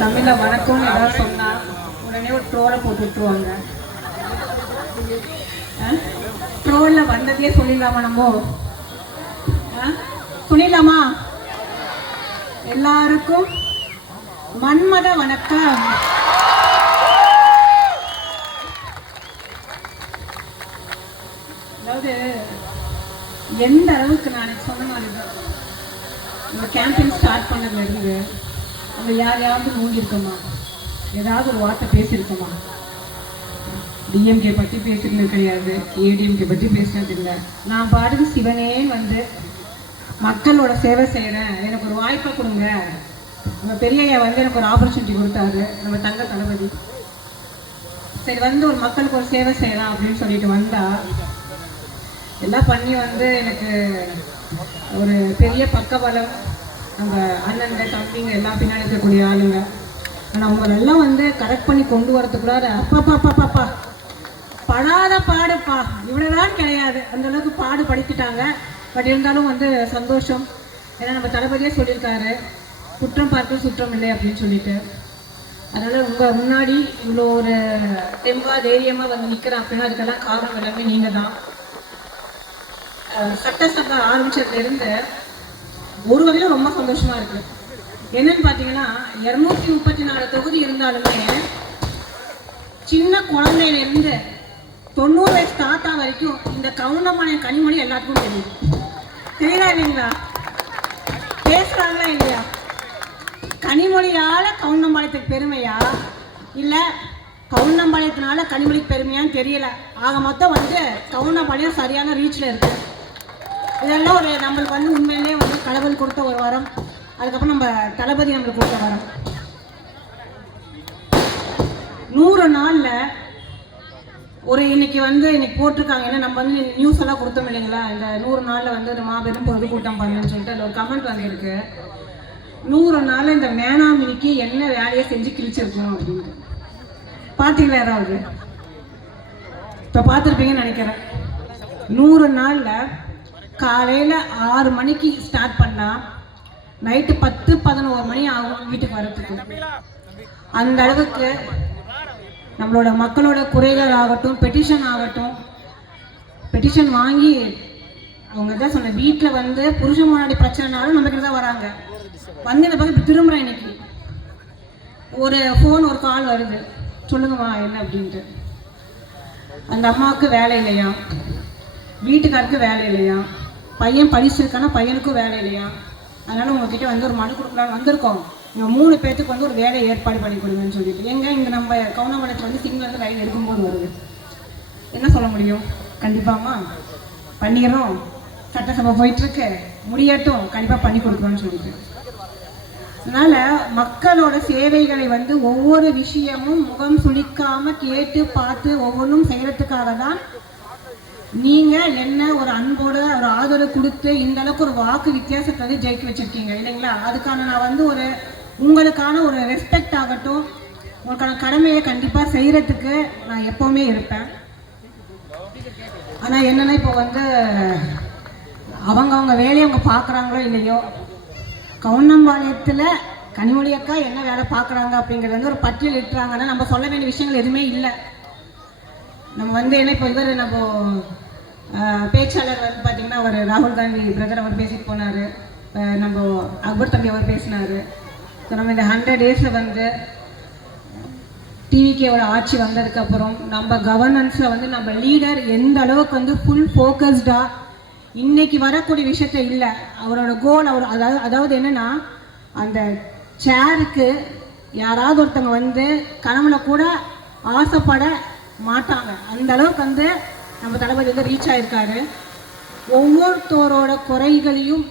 தமிழ்ல வணக்கம் ஏதாவது சொன்னா உடனே ஒரு ட்ரோலை போட்டு விட்டுருவாங்க. ட்ரோல்ல வந்ததையே சொல்லிடலாமா? நம்ம சொல்லிடலாமா? எல்லாருக்கும் மன்மத வணக்கம். அதாவது எந்த அளவுக்கு நான் சொன்ன மாதிரி தான் நம்ம கேம்பெயின் ஸ்டார்ட் பண்ணதுல இருந்து நம்ம யாரையாவது நோங்கியிருக்கோமா? ஏதாவது ஒரு வார்த்தை பேசியிருக்கோமா? டிஎம்கே பற்றி பேசுறது கிடையாது, ஏடிஎம்கே பற்றி பேசுறது இல்லை. நான் பாட்டுக்கு சிவனேன்னு வந்து மக்களோட சேவை செய்கிறேன், எனக்கு ஒரு வாய்ப்பை கொடுங்க. நம்ம பெரியய்யா வந்து எனக்கு ஒரு ஆப்பர்ச்சுனிட்டி கொடுத்தாரு, நம்ம தங்க தளபதி. சரி வந்து ஒரு மக்களுக்கு ஒரு சேவை செய்யலாம் அப்படின்னு சொல்லிட்டு வந்தா எல்லாம் பண்ணி வந்து எனக்கு ஒரு பெரிய பக்கபலம் நம்ம அண்ணங்க தம்பிங்க எல்லாம் பின்னாடி இருக்கக்கூடிய ஆளுங்க. ஆனால் அவங்களெல்லாம் வந்து கரெக்ட் பண்ணி கொண்டு வரதுக்குள்ளார அப்பா படாத பாடுப்பா இவ்வளோதான் கிடையாது, அந்த அளவுக்கு பாடு படிக்கிட்டாங்க. பட் இருந்தாலும் வந்து சந்தோஷம். ஏன்னா நம்ம தளபதியே சொல்லியிருக்காரு, குற்றம் பார்க்க சுற்றம் இல்லை அப்படின்னு சொல்லிட்டு. அதனால் உங்கள் முன்னாடி இவ்வளோ ஒரு தெம்பாக தைரியமாக வந்து நிற்கிறேன் அப்படின்னா அதுக்கெல்லாம் காரணம் எல்லாமே நீங்கள் தான். சட்டசபை ஆரம்பிச்சதுலேருந்து ஒரு வகையில் ரொம்ப சந்தோஷமாக இருக்குது. என்னன்னு பார்த்தீங்கன்னா 234 தொகுதி இருந்தாலுமே சின்ன குழந்தையிலேருந்து 90 வயசு தாத்தா வரைக்கும் இந்த கவுண்டமலை கனிமொழி எல்லாத்துக்கும் தெரியும். தெரியுதா இல்லைங்களா? பேசுகிறாங்களா இல்லையா? கனிமொழியால் கவுண்டம்பாளையத்துக்கு பெருமையா இல்லை கவுண்டம்பாளையத்தினால கனிமொழிக்கு பெருமையான்னு தெரியல. ஆக மொத்தம் வந்து கவுண்டம்பாளையம் சரியான ரீச்சில் இருக்குது. இதெல்லாம் ஒரு நம்மளுக்கு வந்து உண்மையிலே வந்து கடவுள் கொடுத்த ஒரு வரம். அதுக்கப்புறம் நம்ம தளபதி நம்மளுக்கு கொடுத்த வரம். 100 நாளில் ஒரு இன்னைக்கு போட்டிருக்காங்க. ஏன்னா நம்ம வந்து நியூஸ் எல்லாம் கொடுத்தோம் இல்லைங்களா? இந்த 100 நாளில் வந்து ஒரு மாபெரும் பொதுக்கூட்டம் பண்ணுன்னு சொல்லிட்டு அதில் ஒரு கமெண்ட் வந்திருக்கு. 100 நாளில் இந்த மேனாமினிக்கு என்ன வேலையை செஞ்சு கிழிச்சிருக்கணும் அப்படின்ட்டு. பார்த்தீங்களா யாராவது? இப்போ பார்த்துருப்பீங்கன்னு நினைக்கிறேன். 100 நாளில் காலையில் 6 மணிக்கு ஸ்டார்ட் பண்ணால் நைட்டு 10-11 மணி ஆகும் வீட்டுக்கு வரத்துக்கு. அந்த அளவுக்கு நம்மளோட மக்களோட குறைகள் ஆகட்டும், பெட்டிஷன் ஆகட்டும், பெட்டிஷன் வாங்கி அவங்க தான் சொன்ன வீட்டில் வந்து புருஷன் முன்னாடி பிரச்சனைனாலும் நம்மக்கிட்ட தான் வராங்க. வந்து இந்த பக்கம் இப்போ திரும்புகிறேன். இன்னைக்கு ஒரு ஃபோன் ஒரு கால் வருது, சொல்லுங்கம்மா என்ன அப்படின்ட்டு. அந்த அம்மாவுக்கு வேலை இல்லையா, வீட்டுக்காருக்கு வேலை இல்லையா, பையன் படிச்சிருக்கானா பையனுக்கும் வேலை இல்லையா, அதனால் உங்ககிட்ட வந்து ஒரு மனு கொடுக்கலான்னு வந்திருக்கோம். நீங்கள் 3 பேர்த்துக்கு வந்து ஒரு வேலை ஏற்பாடு பண்ணி கொடுங்கன்னு சொல்லிட்டு. எங்கே இங்கே நம்ம கவுண்டமலையத்தில் வந்து சிங்கிள் வந்து லைன் எடுக்கும்போது வருது. என்ன சொல்ல முடியும்? கண்டிப்பாமா பண்ணிடுறோம், சட்டசபை போயிட்டுருக்கு, முடியட்டும், கண்டிப்பாக பண்ணி கொடுக்குறோன்னு சொல்லிட்டு. அதனால் மக்களோட சேவைகளை வந்து ஒவ்வொரு விஷயமும் முகம் சுளிக்காமல் கேட்டு பார்த்து ஒவ்வொன்றும் செய்கிறதுக்காக தான் நீங்கள் என்ன ஒரு அன்போடு ஒரு ஆதரவு கொடுத்து இந்த அளவுக்கு ஒரு வாக்கு வித்தியாசத்தை வந்து ஜெயிக்க வச்சுருக்கீங்க இல்லைங்களா? அதுக்கான நான் வந்து ஒரு உங்களுக்கான ஒரு ரெஸ்பெக்ட் ஆகட்டும், உங்களுக்கான கடமையை கண்டிப்பாக செய்கிறதுக்கு நான் எப்போவுமே இருப்பேன். ஆனால் என்னென்னா இப்போ வந்து அவங்க வேலையை அவங்க பார்க்குறாங்களோ இல்லையோ, கவுண்டம்பாளையத்தில் கனிமொழி அக்கா என்ன வேலை பார்க்குறாங்க அப்படிங்கிறது வந்து ஒரு பட்டியல் இட்டுறாங்கன்னா நம்ம சொல்ல வேண்டிய விஷயங்கள் எதுவுமே இல்லை. நம்ம வந்து என்ன இப்போ நம்ம பேச்சாளர் வந்து பார்த்திங்கன்னா அவர் ராகுல் காந்தி பிரதர் அவர் பேசிட்டு போனார், நம்ம அக்பர் தம்பி அவர் பேசினார். ஸோ நம்ம இந்த 100 டேஸில் வந்து டிவிகேவோட ஆட்சி வந்ததுக்கப்புறம் நம்ம கவர்னன்ஸில் வந்து நம்ம லீடர் எந்த அளவுக்கு வந்து ஃபுல் ஃபோக்கஸ்டாக இன்றைக்கி வரக்கூடிய விஷயத்த இல்லை, அவரோட கோல் அவர் அதாவது என்னென்னா அந்த சேருக்கு யாராவது ஒருத்தவங்க வந்து கனவுல கூட ஆசைப்பட மாட்டாங்க. அந்த அளவுக்கு வந்து நம்ம தளபதி வந்து ரீச் ஆகிருக்காரு. ஒவ்வொருத்தரோட குறைகளையும்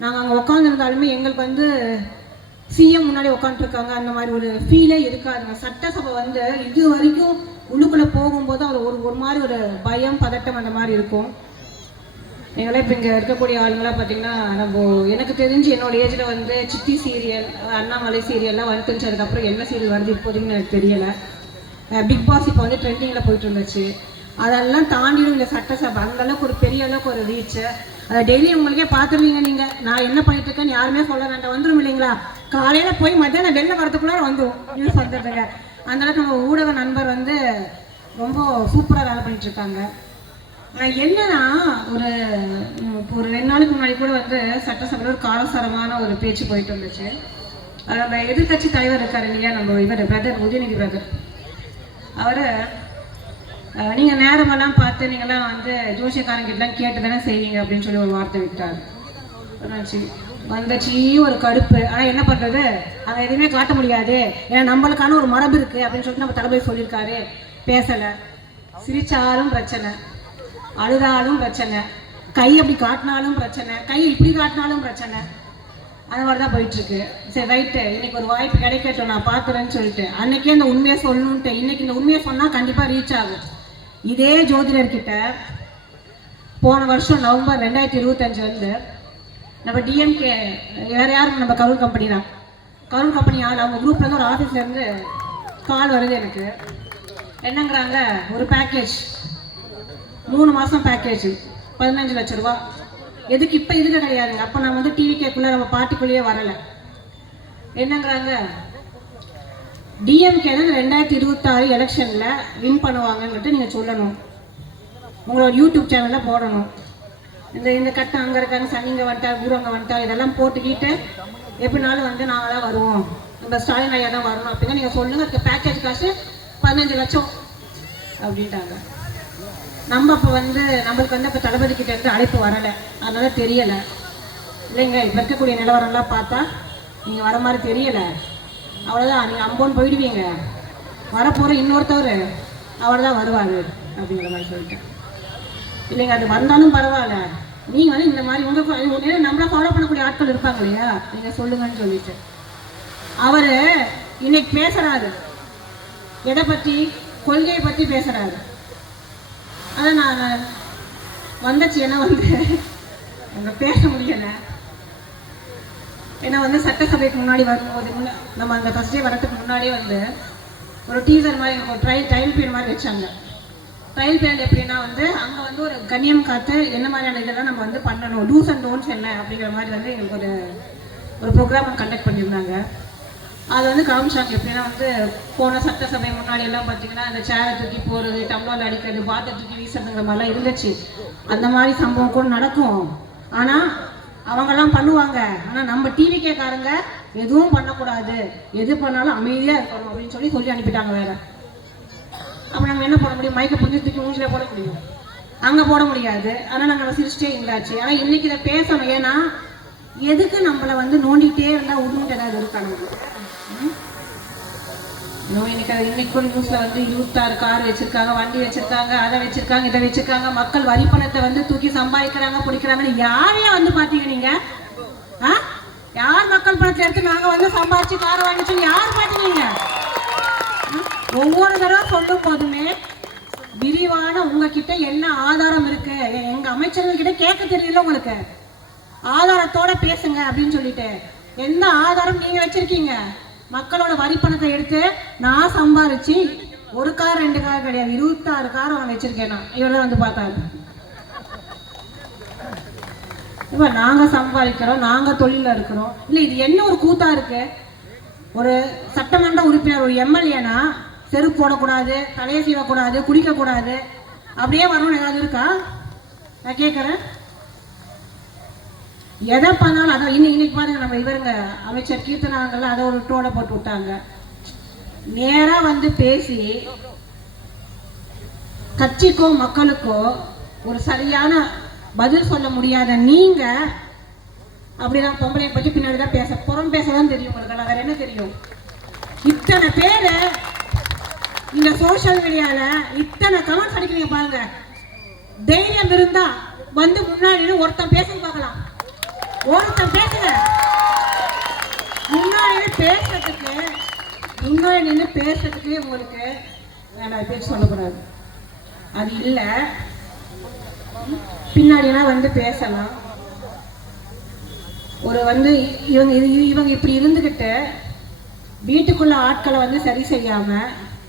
நாங்கள் அங்கே உட்காந்துருந்தாலுமே எங்களுக்கு வந்து சிஎம் முன்னாடி உட்காந்துருக்காங்க அந்த மாதிரி ஒரு ஃபீலே இருக்காதுங்க. சட்டசபை வந்து இது வரைக்கும் உள்ளுக்குள்ளே போகும்போது அவர் ஒரு மாதிரி ஒரு பயம் பதட்டம் அந்த மாதிரி இருக்கும். எங்களாம் இப்போ இங்கே இருக்கக்கூடிய ஆளுங்களாம் பார்த்திங்கன்னா நம்ம எனக்கு தெரிஞ்சு என்னோட ஏஜில் வந்து சித்தி சீரியல், அண்ணாமலை சீரியல்லாம் வந்துருந்துச்சு. அதுக்கப்புறம் என்ன சீரியல் வருது இப்போதைக்குன்னு எனக்கு தெரியலை. பிக் பாஸ் இப்போ வந்து ட்ரெண்டிங்கில் போயிட்டு இருந்துச்சு. அதெல்லாம் தாண்டிடும் இந்த சட்டசபை அந்தளவுக்கு ஒரு பெரிய அளவுக்கு ஒரு ரீச்சு. டெய்லி உங்களுக்கே பார்த்துருவீங்க நீங்கள். நான் என்ன பண்ணிட்டு இருக்கேன்னு யாருமே சொல்ல வேண்டாம், வந்துடும் இல்லைங்களா? காலையில் போய் மத்தியானம் வெளில வரதுக்குள்ளார வந்துடும் நியூஸ் வந்துடுதுங்க. அந்தளவுக்கு நம்ம ஊடக நண்பர் வந்து ரொம்ப சூப்பராக வேலை பண்ணிட்டு இருக்காங்க. என்னன்னா ஒரு 2 நாளுக்கு முன்னாடி கூட வந்து சட்டசபையில் ஒரு காலசாரமான ஒரு பேச்சு போயிட்டு வந்துச்சு. நம்ம எதிர்கட்சி தலைவர் இருக்கார் இல்லையா, நம்ம இவர் பிரதர் உதயநிதி பிரதர், அவர் நீங்கள் நேரமெல்லாம் பார்த்து நீங்கள்லாம் வந்து ஜோசியக்காரங்கிட்டலாம் கேட்டு தானே செய்வீங்க அப்படின்னு சொல்லி ஒரு வார்த்தை விட்டார். வந்துச்சு ஒரு கடுப்பு. ஆனால் என்ன பண்ணுறது, அங்கே எதுவுமே காட்ட முடியாது, ஏன்னா நம்மளுக்கான ஒரு மரபு இருக்குது அப்படின்னு சொல்லிட்டு நம்ம தளபதி சொல்லியிருக்காரு. பேசலை, சிரிச்சாலும் பிரச்சனை, அழுதாலும் பிரச்சனை, கை அப்படி காட்டினாலும் பிரச்சனை, கை இப்படி காட்டினாலும் பிரச்சனை. அந்த மாதிரி தான் போயிட்டுருக்கு. சரி ரைட்டு, இன்னைக்கு ஒரு வாய்ப்பு கிடைக்கட்டும், நான் பார்க்குறேன்னு சொல்லிட்டு அன்றைக்கே இந்த உண்மையை சொல்லணுன்ட்டு இன்னைக்கு இந்த உண்மையை சொன்னால் கண்டிப்பாக ரீச் ஆகும். இதே ஜோதிடர்கிட்ட போன வருஷம் நவம்பர் 2025 வந்து நம்ம டிஎம்கே வேறு யாரும் நம்ம கரூர் கம்பெனி தான், கரூர் கம்பெனி ஆள் அவங்க குரூப்லேருந்து ஒரு ஆஃபீஸ்லேருந்து கால் வருது எனக்கு. என்னங்கிறாங்க, ஒரு பேக்கேஜ் 3 மாதம் பேக்கேஜ் 15 லட்ச ரூபா. எதுக்கு இப்போ இதுக்கு கிடையாதுங்க, அப்போ நான் வந்து டிவிகேக்குள்ளே நம்ம பார்ட்டிக்குள்ளேயே வரலை. என்னங்கிறாங்க, டிஎம்கே 2026 எலெக்ஷனில் வின் பண்ணுவாங்கன்னுட்டு நீங்கள் சொல்லணும், உங்களோட யூடியூப் சேனலில் போடணும். இந்த கட்டம் அங்கே இருக்காங்க, சனிங்க வந்துட்டா, குரு அங்கே வந்துட்டா, இதெல்லாம் போட்டுக்கிட்டு எப்படினாலும் வந்து நாங்கள் தான் வருவோம், நம்ம ஸ்டாலின் ஐயா தான் வரணும் அப்படின்னா நீங்கள் சொல்லுங்கள். அதுக்கு பேக்கேஜ் காசு 15 லட்சம் அப்படின்ட்டாங்க. நம்ம இப்போ வந்து நம்மளுக்கு வந்து இப்போ தளபதிக்கிட்ட இருந்து அழைப்பு வரலை, அதனால தெரியலை இல்லைங்க. இப்போ இருக்கக்கூடிய நிலவரம்லாம் பார்த்தா நீங்கள் வர மாதிரி தெரியலை. அவ்வளோதான், நீங்கள் அம்போன்னு போயிடுவீங்க, வரப்போகிற இன்னொருத்தவர் அவர் தான் வருவார் அப்படிங்கிற மாதிரி சொல்லிட்டேன். இல்லைங்க, அது வந்தாலும் பரவாயில்ல, நீங்கள் வந்து இந்த மாதிரி உங்கள் நம்மளை ஃபாலோ பண்ணக்கூடிய ஆட்கள் இருப்பாங்க இல்லையா, நீங்கள் சொல்லுங்கன்னு சொல்லிட்டு அவர் இன்னைக்கு பேசுகிறாரு. எதை பற்றி? கொள்கையை பற்றி பேசுகிறாரு. அதை நான் வந்துச்சு, ஏன்னா வந்து அங்கே பேச முடியலை. ஏன்னா வந்து சட்டசபைக்கு முன்னாடி வரும்போது நம்ம அந்த ஃபஸ்ட் டே வரதுக்கு முன்னாடியே வந்து ஒரு டீசர் மாதிரி எனக்கு ஒரு ட்ரையல் பீரியட் மாதிரி வச்சாங்க. ட்ரையல் பீரியட் எப்படின்னா வந்து அங்கே வந்து ஒரு கண்ணியம் காத்து என்ன மாதிரியான இதெல்லாம் நம்ம வந்து பண்ணணும், டூஸ் அண்ட் டோன்ட்ஸ் என்ன அப்படிங்கிற மாதிரி வந்து எங்களுக்கு ஒரு ப்ரோக்ராம் கண்டக்ட் பண்ணியிருந்தாங்க. அது வந்து காமிச்சாங்க. எப்படின்னா வந்து போன சட்டசபை முன்னாடி எல்லாம் பார்த்தீங்கன்னா அந்த சேரை தூக்கி போகிறது, டம்ளர் அடிக்கிறது, பாத்தை தூக்கி வீசுறதுங்கிற மாதிரிலாம் இருந்துச்சு. அந்த மாதிரி சம்பவம் கூட நடக்கும், ஆனால் அவங்கெல்லாம் பண்ணுவாங்க. ஆனால் நம்ம டிவிகேக்காரங்க எதுவும் பண்ணக்கூடாது, எது பண்ணாலும் அமைதியாக இருக்கணும் அப்படின்னு சொல்லி அனுப்பிட்டாங்க வேற. அப்போ நாங்கள் என்ன பண்ண முடியும்? மைக்கை புரிஞ்சு தூக்கி மூஞ்சில் போட முடியும், அங்கே போட முடியாது. ஆனால் நாங்கள் சிரிச்சிட்டே இருந்தாச்சு. ஆனால் இன்னைக்கு இதை பேசணும், ஏன்னா எதுக்கு நம்மளை வந்து நோண்டிகிட்டே இருந்தால் உருண்டு ஏதாவது இருக்காங்க. இன்னைக்கு ஒரு நியூஸில் வந்து யூத்தார் கார் வச்சிருக்காங்க, வண்டி வச்சிருக்காங்க, அதை வச்சிருக்காங்க, இதை வச்சிருக்காங்க, மக்கள் வரி பணத்தை வந்து தூக்கி சம்பாதிக்கிறாங்க, பிடிக்கிறாங்கன்னு யாரையா வந்து பார்த்தீங்க நீங்கள்? யார் மக்கள் பணத்தை எடுத்து நாங்கள் வந்து சம்பாதிச்சு காரை வாங்கி சொல்லி யார் பார்த்தீங்க? ஒவ்வொரு தடவை சொல்லும் போதுமே விரிவான உங்ககிட்ட என்ன ஆதாரம் இருக்கு, எங்க அமைச்சர்கள்கிட்ட கேட்க தெரியல உங்களுக்கு, ஆதாரத்தோட பேசுங்க அப்படின்னு சொல்லிட்டு. எந்த ஆதாரம் நீங்க வச்சிருக்கீங்க? மக்களோட வரி பணத்தை எடுத்து நான் சம்பாரிச்சு ஒரு கார் 2 கார் கிடையாது, 26 கார் அவன் வச்சிருக்கேன் நான். இவரெல்லாம் வந்து பார்த்தாரு. இப்போ நாங்க சம்பாதிக்கிறோம், நாங்க தொழில இருக்கிறோம். இல்லை, இது என்ன ஒரு கூத்தா இருக்கு? ஒரு சட்டமன்ற உறுப்பினர், ஒரு எம்எல்ஏனா செருப்பு போடக்கூடாது, தலையை சீவக்கூடாது, குடிக்கக்கூடாது, அப்படியே வரணும்னு ஏதாவது இருக்கா? நான் கேட்குறேன். எதை பண்ணாலும் அதான் இன்னைக்கு பாருங்க, நம்ம இவருங்க அமைச்சர் கீர்த்தனாங்கள்ல அதை ஒரு டோட போட்டு விட்டாங்க. நேரா வந்து பேசி கட்சிக்கோ மக்களுக்கோ ஒரு சரியான பதில் சொல்ல முடியாத நீங்க அப்படிதான் பொம்பளையை பற்றி பின்னாடிதான் புறம் பேசதான் தெரியும் உங்களுக்கு. வேற என்ன தெரியும்? இத்தனை பேரு இந்த சோசியல் மீடியால இத்தனை கமெண்ட்ஸ் அடிக்கிறீங்க பாருங்க. தைரியம் இருந்தா வந்து முன்னாடி ஒருத்தன் பேச பார்க்கலாம், ஒருத்தன் பேசுங்க. முன்னாடி நின்று பேசுறதுக்கு உங்களுக்கு வேண்டாம், பேச்சு சொல்லக்கூடாது, அது இல்லை. பின்னாடிலாம் வந்து பேசலாம். ஒரு வந்து இவங்க இப்படி இருந்துக்கிட்டு வீட்டுக்குள்ள ஆட்களை வந்து சரி செய்யாம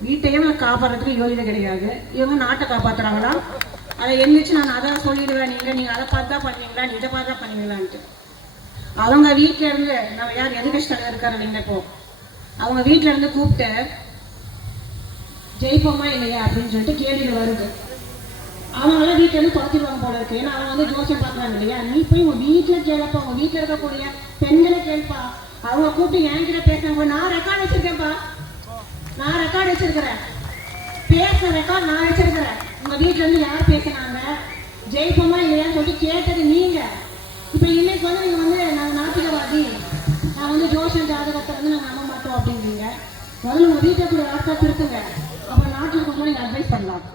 வீட்டையும் காப்பாற்றுறதுக்கு யோகிதை கிடையாது. இவங்க நாட்டை காப்பாற்றுறாங்களா? அதை எழுந்திரிச்சு நான் அதான் சொல்லிடுவேன், நீங்கள் அதை பார்த்து தான் பண்ணுவீங்களா, இதை பார்த்து தான் பண்ணுவீங்களான்ட்டு. அவங்க வீட்டில் இருந்து நம்ம யார் எதுகஷ்டம் இருக்காரு இல்லைங்க, இப்போ அவங்க வீட்டில் இருந்து கூப்பிட்டு ஜெயிப்போமா இல்லையா அப்படின்னு சொல்லிட்டு கேள்வியில் வருது. அவங்களாம் வீட்டில் இருந்து துரத்திடுவாங்க போல இருக்கு. ஏன்னா அவங்க ஜோசியம் பார்க்குறாங்க இல்லையா. நீ போய் உங்கள் வீட்டில் கேளப்பா, உங்கள் வீட்டில் இருக்கக்கூடிய பெண்களை கேள்ப்பா. அவங்க கூப்பிட்டு என்கிட்ட பேசுறாங்க. நான் ரெக்கார்டு வச்சிருக்கேன்ப்பா, நான் ரெக்கார்டு வச்சிருக்கிறேன், பேசுற ரெக்கார்டு நான் வச்சிருக்கிறேன். உங்கள் வீட்டில் இருந்து யார் பேசுனாங்க, ஜெயிப்போமா இல்லையான்னு சொல்லிட்டு கேட்டது நீங்கள். இப்போ இன்னைக்கு வந்து நீங்கள் வந்து நாங்கள் நாத்திகவாதி, நான் வந்து ஜோசியம் ஜாதகத்தை வந்து நாங்கள் நம்ப மாட்டோம் அப்படிங்கிறீங்க. முதல்ல உங்கள் வீட்டில் கூட லேப்டாப் இருக்குங்க, அப்புறம் நாட்டில் கொஞ்சம் நீங்கள் அட்வைஸ் பண்ணலாம்.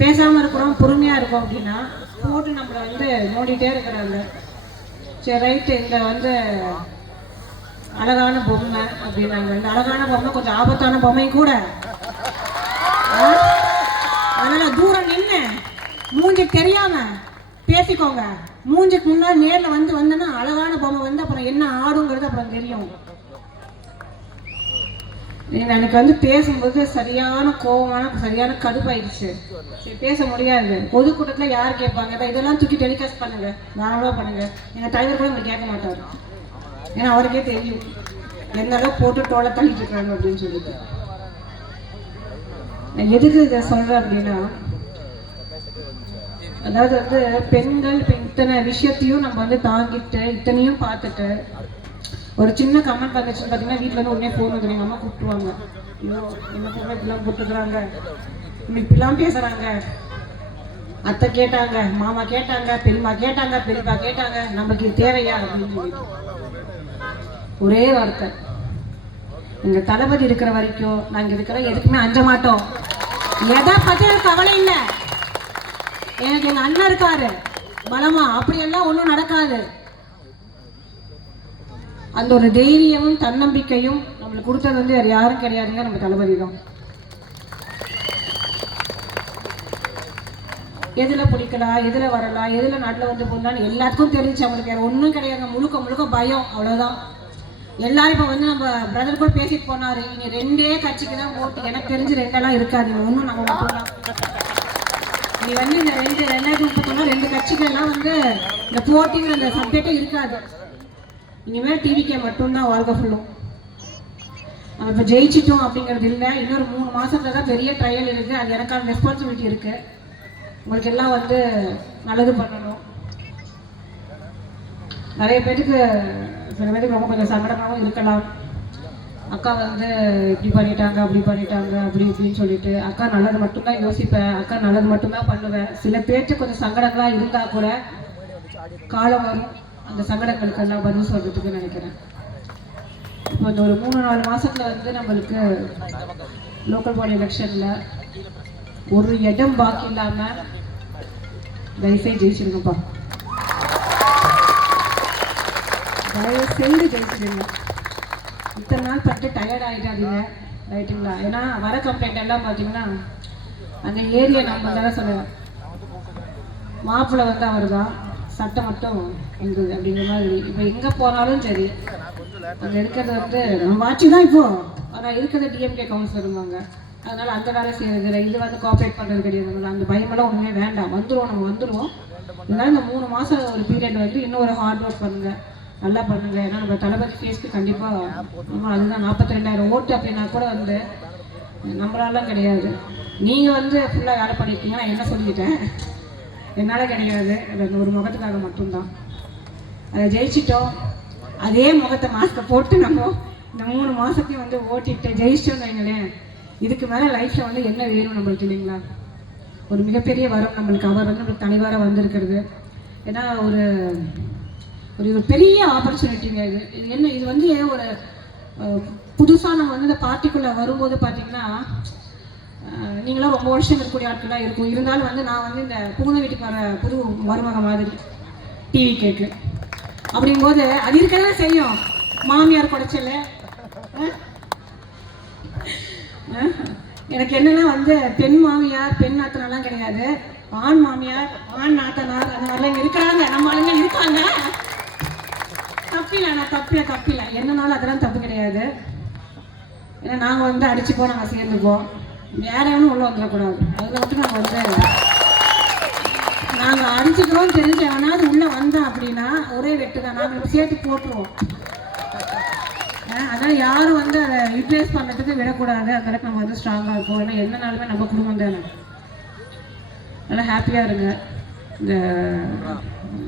பேசாமல் இருக்கிறோம், பொறுமையாக இருக்கும் அப்படின்னா போட்டு நம்மளை வந்து நோண்டிகிட்டே இருக்கிறாங்க. சரி ரைட்டு, இந்த வந்து அழகான பொம்மை அப்படின்னாங்க. இந்த அழகான பொம்மை கொஞ்சம் ஆபத்தான பொம்மையும் கூட. அதனால் தூரம் நின்று மூஞ்சி தெரியாமல் பேசிக்கோங்க. மூஞ்சிக்கு முன்னாடி நேரில் வந்தேன்னா அழகான பொம்மை வந்து அப்புறம் என்ன ஆடுங்கிறது அப்புறம் தெரியும். எனக்கு வந்து பேசும்போது சரியான கோபமான சரியான கடுப்பாயிடுச்சு. சரி பேச முடியாது, பொதுக்கூட்டத்தில் யார் கேட்பாங்க, இதெல்லாம் தூக்கி டெலிகாஸ்ட் பண்ணுங்க, தாராளமாக பண்ணுங்க. எங்கள் தலைவர் கூட உங்களுக்கு கேட்க மாட்டார், ஏன்னா அவருக்கே தெரியும் எந்த அளவுக்கு போட்டு டோலை தள்ளிட்டு இருக்காங்க அப்படின்னு சொல்லிட்டு. நான் எதுக்கு இதை சொல்கிறேன் அப்படின்னா, அதாவது வந்து பெண்கள் இத்தனை விஷயத்தையும் நம்ம வந்து தாங்கிட்டு இத்தனையும் பார்த்துட்டு ஒரு சின்ன கமெண்ட் வந்துச்சுன்னு பார்த்தீங்கன்னா வீட்டில் வந்து உடனே ஃபோன் வந்து எங்கள் அம்மா கூப்பிட்டுருவாங்க. ஐயோ என்ன பொண்ணு இப்படிலாம் போட்டுக்கிறாங்க, இப்படிலாம் பேசுகிறாங்க, அத்தை கேட்டாங்க, மாமா கேட்டாங்க, பெரியம்மா கேட்டாங்க, பெரியப்பா கேட்டாங்க, நமக்கு இது தேவையா அப்படின்னு சொல்லிட்டு ஒரே வார்த்தை. எங்கள் தளபதி இருக்கிற வரைக்கும் நாங்கள் இருக்கிற எதுக்குமே அஞ்ச மாட்டோம். எதை பற்றி எனக்கு கவலை இல்லை. எனக்கு எங்கள் அண்ணன் இருக்காரு பலமா, அப்படியெல்லாம் ஒன்றும் நடக்காது. அந்த ஒரு தைரியமும் தன்னம்பிக்கையும் நம்மளுக்கு கொடுத்தது வந்து வேறு யாரும் கிடையாதுங்க, நம்ம தளபதி தான். எதில் பிடிக்கலாம், எதில் வரலாம், எதில் நாட்டில் வந்து போடலான்னு எல்லாத்துக்கும் தெரிஞ்சு அவங்களுக்கு வேறு ஒன்றும் கிடையாதுங்க. முழுக்க முழுக்க பயம், அவ்வளோதான். எல்லாரும் இப்போ வந்து நம்ம பிரதர் கூட பேசிட்டு போனார், இங்கே 2 கட்சிக்கு தான் ஓட்டு. எனக்கு தெரிஞ்சு 2 இருக்காது, ஒன்றும் நம்ம மட்டும்தான். நீ வந்து இந்த 2031 2 கட்சிகள்லாம் வந்து இந்த போட்டிங்கிற அந்த சப்ஜெக்டே இருக்காது. இனிமேல் டிவிக்கே மட்டும்தான் வாழ்க்கை ஃபுல்லும். நம்ம இப்போ ஜெயிச்சிட்டோம் அப்படிங்கிறது இல்லை. இன்னொரு 3 மாதத்துல தான் பெரிய ட்ரையல் இருக்குது. அது எனக்கான ரெஸ்பான்சிபிலிட்டி இருக்குது. உங்களுக்கு எல்லாம் வந்து நல்லது பண்ணணும். நிறைய பேருக்கு சில பேருக்கு ரொம்ப கொஞ்சம் சங்கடமாகவும் இருக்கலாம். அக்கா வந்து இப்படி பண்ணிட்டாங்க, அப்படி பண்ணிட்டாங்க, அப்படி இப்படின்னு சொல்லிட்டு அக்கா நல்லது மட்டும்தான் யோசிப்பேன், அக்கா நல்லது மட்டும்தான் பண்ணுவேன். சில பேருக்கு கொஞ்சம் சங்கடங்களாக இருந்தால் கூட காலம் வரும், அந்த சங்கடங்களுக்கெல்லாம் பதில் சொல்கிறதுக்கு நினைக்கிறேன். இப்போ இந்த ஒரு 3-4 மாதத்தில் வந்து நம்மளுக்கு லோக்கல் பாடி எலெக்ஷனில் ஒரு இடம் பாக்கி இல்லாமல் தயவுசெய்து ஜெயிச்சிருங்கப்பா, தயவு செய்து ஜெயிச்சிருங்க. இத்தனை நாள் பட்டு டயர்ட் ஆகிட்டாதீங்க, ரைட்டுங்களா? ஏன்னா வர கம்ப்ளைண்ட் எல்லாம் பார்த்தீங்கன்னா அந்த ஏரியா நம்ம தானே சொல்லுவேன், மாப்பிள்ளை வந்து அவர் தான், சட்டை மட்டும் எங்குது அப்படிங்கிற மாதிரி. இப்போ எங்கே போனாலும் சரி அங்கே இருக்கிறது வந்து நம்ம ஆட்சி தான் இப்போது, ஆனால் இருக்கிறது டிஎம்கே கவுன்சிலருவாங்க. அதனால் அந்த வேலை செய்கிறது இல்லை, இது வந்து கோஆப்ரேட் பண்ணுறது கிடையாது. அந்த பயமெல்லாம் ஒன்றுமே வேண்டாம், வந்துடுவோம், நம்ம வந்துடுவோம். இதனால் இந்த 3 மாதம் ஒரு பீரியட் வந்து இன்னும் ஒரு ஹார்ட் ஒர்க் பண்ணுங்கள், நல்லா பண்ணுங்கள். ஏன்னா நம்ம தளபதி ஃபேஸ்க்கு கண்டிப்பாக நம்ம அதுதான் 42,000 ஓட்டு அப்படின்னா கூட வந்து நம்மளாலாம் கிடையாது. நீங்கள் வந்து ஃபுல்லாக வேலை பண்ணியிருக்கீங்க, நான் என்ன சொல்லிக்கிட்டேன், என்னால் கிடையாது. அது ஒரு முகத்துக்காக மட்டும்தான். அதை ஜெயிச்சிட்டோம், அதே முகத்தை மாஸ்கை போட்டு நம்ம இந்த 3 மாதத்தையும் வந்து ஓட்டிட்டு ஜெயிச்சிட்டோம்னு வைங்களேன். இதுக்கு மேலே லைஃப்பில் வந்து என்ன வேணும் நம்மளுக்கு இல்லைங்களா? ஒரு மிகப்பெரிய வரம் நம்மளுக்கு. அவர் வந்து நம்மளுக்கு தலைவராக வந்திருக்கிறது. ஏன்னா ஒரு ஒரு பெரிய ஆப்பர்ச்சுனிட்டிங்க இது. இது என்ன, இது வந்து ஒரு புதுசாக நம்ம வந்து இந்த பார்ட்டிக்குள்ளே வரும்போது பார்த்தீங்கன்னா நீங்களாம் ரொம்ப வருஷம் இருக்கக்கூடிய ஆட்களாக இருக்கும். இருந்தாலும் வந்து நான் வந்து இந்த புகுந்த வீட்டுக்கு வர புது மருமக மாதிரி டிவி கேட்கு அப்படிங்கும்போது அது இருக்கதான் செய்யும். மாமியார் குடைச்சல் எனக்கு என்னன்னா வந்து பெண் மாமியார் பெண் நாத்தனாலாம் கிடையாது, ஆண் மாமியார் ஆண் நாத்தனார் அந்த மாதிரிலாம் இங்கே இருக்கிறாங்க, நம்ம ஆளுங்க இருக்காங்க. தப்பில்லை, நான் தப்பில்லை என்னன்னாலும் அதெல்லாம் தப்பு கிடையாது. ஏன்னா நாங்கள் வந்து அடிச்சுப்போம், நாங்கள் சேர்ந்துப்போம். வேற எவனும் உள்ள வந்துடக்கூடாது. அதில் மட்டும் நாங்கள் அடிச்சுக்கிறோம் தெரிஞ்சு எவனாவது உள்ளே வந்தான் அப்படின்னா ஒரே வெட்டு தான், நாங்கள் சேர்த்து போட்டுருவோம். அதனால் யாரும் அதை யூட்டிலைஸ் பண்ணுறதுக்கு விடக்கூடாது. அந்தளவுக்கு நம்ம ஸ்ட்ராங்காக இருக்கும். ஏன்னா எந்த நாளுமே நம்ம குடும்பம் தானே. நல்லா ஹாப்பியாக இருங்க. இந்த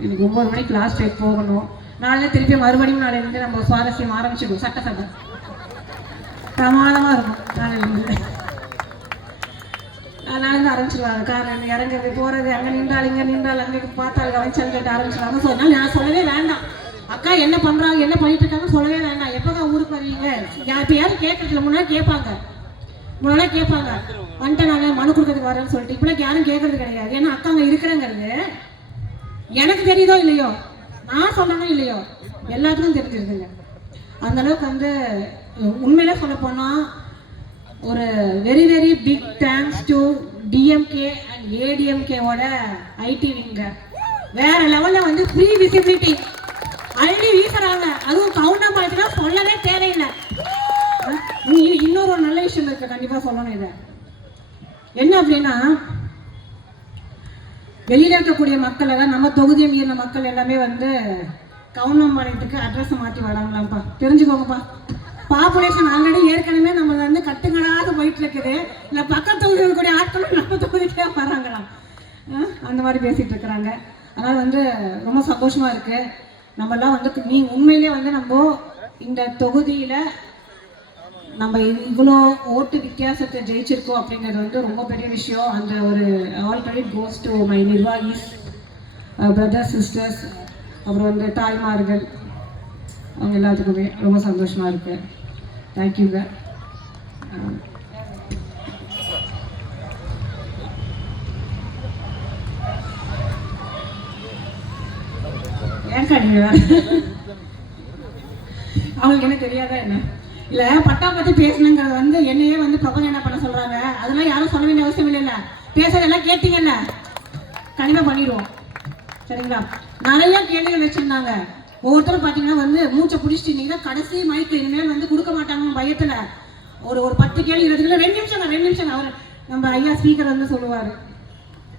இன்னைக்கு 9 மணிக்கு லாஸ்ட் டேட் போகணும். நாளே திருப்பி மறுபடியும் நாளையிலேருந்து நம்ம சுவாரஸ்யம் ஆரம்பிச்சிடுவோம். சட்டை பிரமாதமாக இருக்கும். நாளையிலேருந்து ஆரம்பிச்சிடுவாங்க. காரணம் இறங்குறது போகிறது, அங்கே நின்றால் இங்கே நின்றால் அங்கே பார்த்தால் கவனிச்சாலும் சொல்லிட்டு ஆரம்பிச்சிடுவாங்க. சொன்னால் நான் சொல்லவே வேண்டாம். அக்கா என்ன பண்ணுறாங்க என்ன பண்ணிட்டு இருக்காங்கன்னு சொல்லவே வேண்டாம். எப்போக்கா ஊருக்கு வருவீங்க இப்போ யாரும் கேட்கறதுல முன்னாடி கேட்பாங்க. வந்துட்டு நான் மனு கொடுக்கறதுக்கு வரேன்னு சொல்லிட்டு இப்படிலாம் யாரும் கேட்கறது கிடையாது. ஏன்னா அக்கா அங்கே இருக்கிறேங்கிறது எனக்கு தெரியுதோ இல்லையோ, நான் சொல்லணும் இல்லையோ, எல்லாத்துக்கும் தெரிஞ்சிருக்குங்க. அந்த அளவுக்கு உண்மையிலே சொல்ல போனால் ஒரு very very big thanks to DMK and ஏடிஎம்கேவோட ஐடி விங்க. வேற லெவலில் ஃப்ரீ விசிபிலிட்டி அள்ளி வீசுறாங்க. அதுவும் கவுண்டம்பாளையத்துல சொல்லவே தேவையில்லை. இன்னொரு நல்ல விஷயம் இருக்கு, கண்டிப்பாக சொல்லணும். இதை என்ன அப்படின்னா, வெளியில இருக்கக்கூடிய மக்கள் எல்லாம் நம்ம தொகுதியை மீறின மக்கள் எல்லாமே கவுண்டம்பாளையத்துக்கு அட்ரஸ் மாற்றி வராங்களாம்ப்பா. தெரிஞ்சுக்கோங்கப்பா. பாப்புலேஷன் ஆல்ரெடி ஏற்கனவே நம்ம கட்டுக்கடாக போயிட்டு இருக்குது. இல்லை பக்கத்து தொகுதி இருக்கக்கூடிய ஆட்களும் நம்ம தொகுதிக்கே வராங்களாம். அந்த மாதிரி பேசிட்டு இருக்கிறாங்க. அதனால் ரொம்ப சந்தோஷமா இருக்கு. நம்மெல்லாம் நீ உண்மையிலே நம்ம இந்த தொகுதியில் நம்ம இவ்வளோ ஓட்டு வித்தியாசத்தை ஜெயிச்சிருக்கோம் அப்படிங்கிறது ரொம்ப பெரிய விஷயம். அந்த ஒரு all credit goes to my நிர்வாகிஸ், பிரதர்ஸ், சிஸ்டர்ஸ், அப்புறம் தாய்மார்கள், அவங்க எல்லாத்துக்குமே ரொம்ப சந்தோஷமாக இருக்கு. தேங்க்யூங்க. ஏன்க்கா நீங்கள் அவங்களுக்கு என்ன தெரியாதா என்ன? இல்லை பட்டா பற்றி பேசணுங்கிறது என்னையே ப்ரொபகண்டா பண்ண சொல்கிறாங்க. அதெல்லாம் யாரும் சொல்ல வேண்டிய அவசியம் இல்லைல்ல. பேசுறதெல்லாம் கேட்டீங்கல்ல, கண்டிப்பாக பண்ணிடுவோம். சரிங்களா? நிறைய கேள்விகள் வச்சுருந்தாங்க. ஒவ்வொருத்தரும் பார்த்தீங்கன்னா மூச்சை பிடிச்சிட்டு நீங்கள் தான் கடைசி மைக்கு இனிமேல் கொடுக்க மாட்டாங்க பயத்தில். ஒரு 10 கேள்வி 2 நிமிஷம் அவர் நம்ம ஐயா ஸ்பீக்கர் சொல்லுவார்.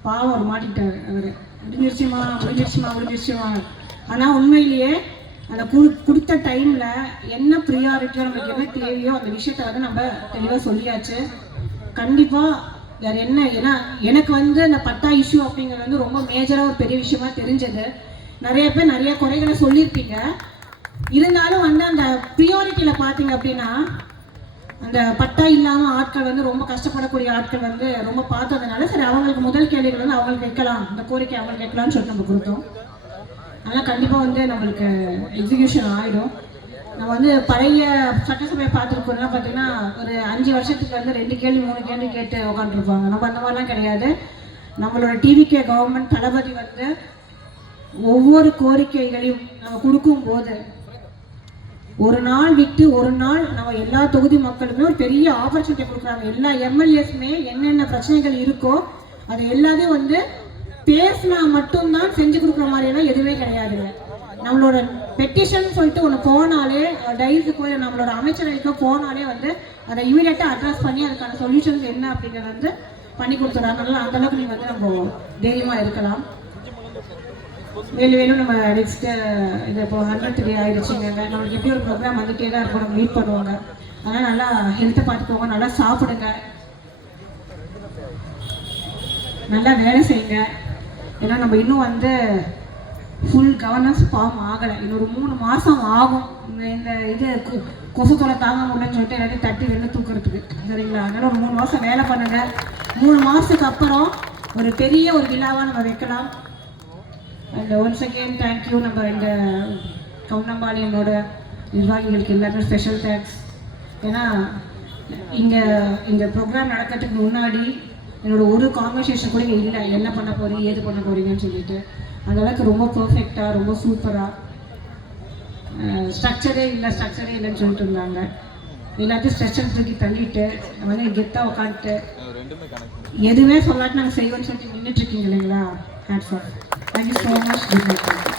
பாவம் அவர் மாட்டிட்டார். அவர் முடிஞ்சிருச்சுமா. ஆனால் உண்மையிலேயே அந்த கொடுத்த டைமில் என்ன ப்ரியாரிட்டியோ நமக்கு என்ன தேவையோ அந்த விஷயத்த நம்ம தெளிவாக சொல்லியாச்சு. கண்டிப்பாக வேறு என்ன, ஏன்னா எனக்கு அந்த பட்டா இஷ்யூ அப்படிங்கிறது ரொம்ப மேஜராக ஒரு பெரிய விஷயமா தெரிஞ்சது. நிறைய பேர் நிறைய குறைகளை சொல்லியிருப்பீங்க. இருந்தாலும் அந்த ப்ரியாரிட்டியில் பார்த்தீங்க அப்படின்னா அந்த பட்டா இல்லாமல் ஆட்கள் ரொம்ப கஷ்டப்படக்கூடிய ஆட்கள் ரொம்ப பார்த்ததுனால சரி அவங்களுக்கு முதல் கேள்விகள் அவங்களுக்கு வைக்கலாம், இந்த கோரிக்கை அவங்களுக்கு வைக்கலாம்னு சொல்லிட்டு நம்ம கொடுத்தோம். அதனால் கண்டிப்பாக நம்மளுக்கு எக்ஸிக்யூஷன் ஆகிடும். நம்ம பழைய சட்டசபையை பார்த்துருக்கோம்லாம் பார்த்தீங்கன்னா ஒரு 5 வருஷத்துக்கு 2 கேள்வி 3 கேள்வி கேட்டு உட்காந்துருப்பாங்க. நம்ம அந்த மாதிரிலாம் கிடையாது. நம்மளோட டிவிகே கவர்மெண்ட் தளபதி ஒவ்வொரு கோரிக்கைகளையும் நம்ம கொடுக்கும்போது ஒரு நாள் விட்டு ஒரு நாள் நம்ம எல்லா தொகுதி மக்களுமே ஒரு பெரிய ஆப்பர்ச்சுனிட்டி கொடுக்குறாங்க. எல்லா எம்எல்ஏஸுமே என்னென்ன பிரச்சனைகள் இருக்கோ அது எல்லாத்தையும் பேசினா மட்டும்தான் செஞ்சு கொடுக்குற மாதிரியெல்லாம் எதுவுமே கிடையாதுங்க. நம்மளோட பெட்டிஷன் சொல்லிட்டு ஒன்று போனாலே டைஸுக்கோ இல்லை நம்மளோட அமைச்சரவைக்கோ போனாலே அதை இமீடியட்டாக அட்ரஸ் பண்ணி அதுக்கான சொல்யூஷன்ஸ் என்ன அப்படிங்கிறத பண்ணி கொடுத்துறாங்க. அதனால அந்தளவுக்கு நீங்கள் நம்ம தைரியமாக இருக்கலாம். வேலும் நம்ம நெக்ஸ்ட் இது இப்போ 100th டே ஆயிடுச்சுங்க. நம்மளுக்கு எப்படி ஒரு ப்ரோக்ராம் வந்துட்டே தான் இருக்கும், நம்ம மீட் பண்ணுவாங்க. அதனால் நல்லா ஹெல்த்தை பார்த்துக்கோங்க, நல்லா சாப்பிடுங்க, நல்லா வேலை செய்யுங்க. ஏன்னா நம்ம இன்னும் ஃபுல் கவர்னன்ஸ் ஃபார்ம் ஆகலை. இன்னொரு 3 மாதம் ஆகும். இந்த இது கொசு தொலை தாங்க முடியலன்னு சொல்லிட்டு எல்லாத்தையும் தட்டி வெளில தூக்குறதுக்கு. சரிங்களா? அதனால் ஒரு 3 மாதம் வேலை பண்ணுங்கள். 3 மாதத்துக்கு அப்புறம் ஒரு பெரிய ஒரு விழாவாக நம்ம வைக்கலாம். And once again thank you. நம்ம இந்த கவுண்டம்பாளையமோட நிர்வாகிகளுக்கு எல்லாருமே ஸ்பெஷல் தேங்க்ஸ். ஏன்னா இந்த ப்ரோக்ராம் நடக்கிறதுக்கு முன்னாடி என்னோட ஒரு கான்வர்சேஷன் கூட இல்லை, என்ன பண்ண போகிறீங்க ஏது பண்ண போகிறீங்கன்னு சொல்லிட்டு. அந்தளவுக்கு ரொம்ப பர்ஃபெக்டாக ரொம்ப சூப்பராக ஸ்ட்ரக்சரே இல்லைன்னு சொல்லிட்டு இருந்தாங்க. எல்லாத்தையும் ஸ்ட்ரக்சர் தூக்கி தள்ளிட்டு கெத்தாக உட்காந்துட்டு எதுவுமே சொல்லாட்டு நாங்கள் செய்வோன்னு சொல்லிட்டு நின்றுட்டு இருக்கீங்க இல்லைங்களா? Hats off. Thank you so much. Good night.